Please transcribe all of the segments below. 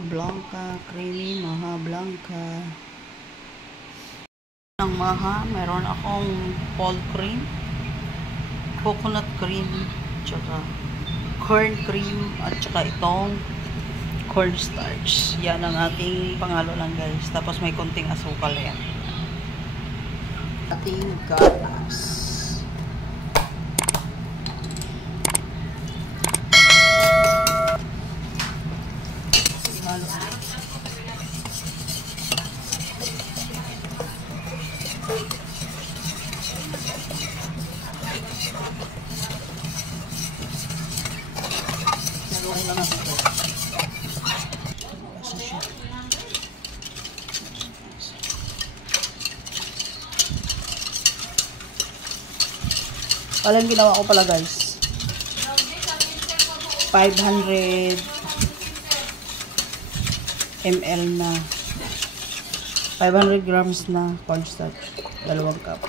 Blanca, creamy, maha blanca. Ang maha, meron akong cold cream, coconut cream, tsaka corn cream, at tsaka itong cornstarch. Yan ang ating pangalo lang guys. Tapos may konting asukal yan. Ating gatas. Halo. Haluin lang natin ito. Alam, ginawa ko pala guys. 500 ml na 500 grams na cornstarch, 2 cup.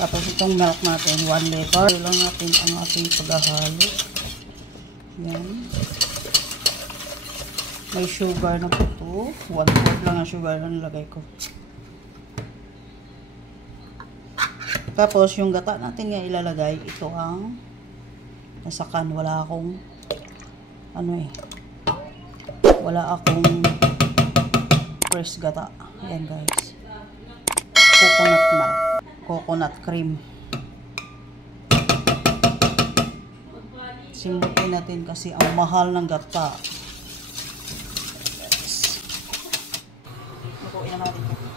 Tapos itong milk natin 1 liter. Ito lang natin ang ating paghahalo. Yan. May sugar na po ito. 1/4 lang ang sugar na nilagay ko. Tapos yung gata natin nga ilalagay, ito ang nasa can. Wala akong wala akong fresh gata. Yan guys. Coconut milk. Coconut cream. Simbukin natin kasi ang mahal ng gata. Guys. Lutuin na natin ito.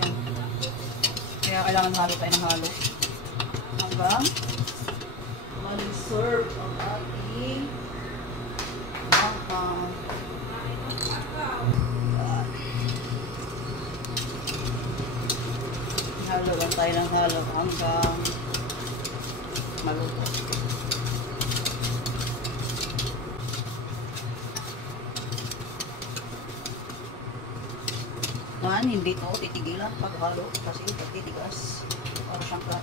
Yan. Kaya kailangan halo tayo ng halo. Hanggang mag-serve ang ating halo lang tayo ng halo hanggang maluto. Hindi to titigilan pag halo kasi titigas para siyang ka.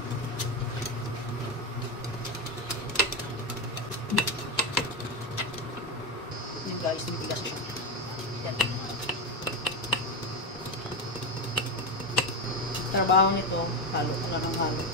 Yan guys, titigas siya. Yan. Trabaho nito, halo lang ng halo.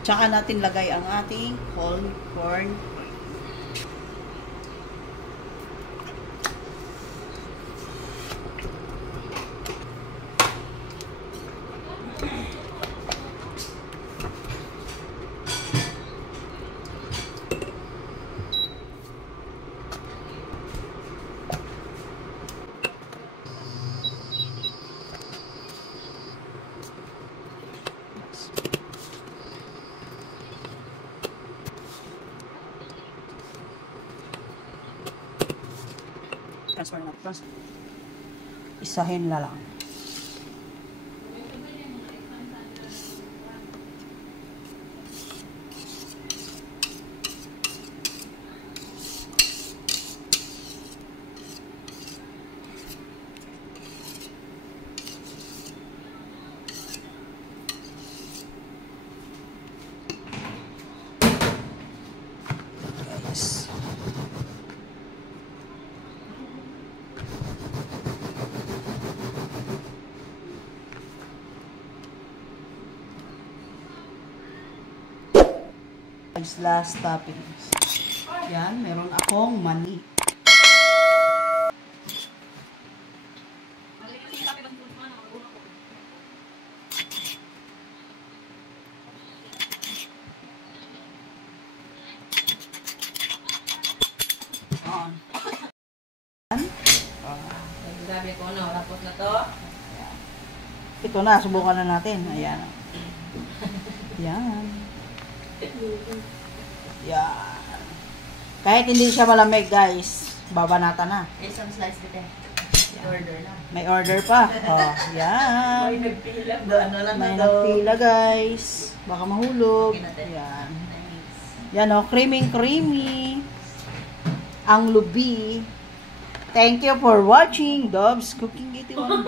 Tsaka natin lagay ang ating whole corn. Transfer na. Isahin na lang. Guys. Last toppings. Yan, meron akong mani. Sabi ko, no, tapos na to. Ito na, subukan na natin. Ayan. Yan. Yan. Kahit hindi siya malamig, guys, babanata na. Isang slice dito. Order na. May order pa. Oh, yan. May nagpila. Ano lang May na daw. nagpila, guys. Baka mahulog. Yan. Yan, oh. Creamy. Ang lubi. Thank you for watching Dove's Cooking 81.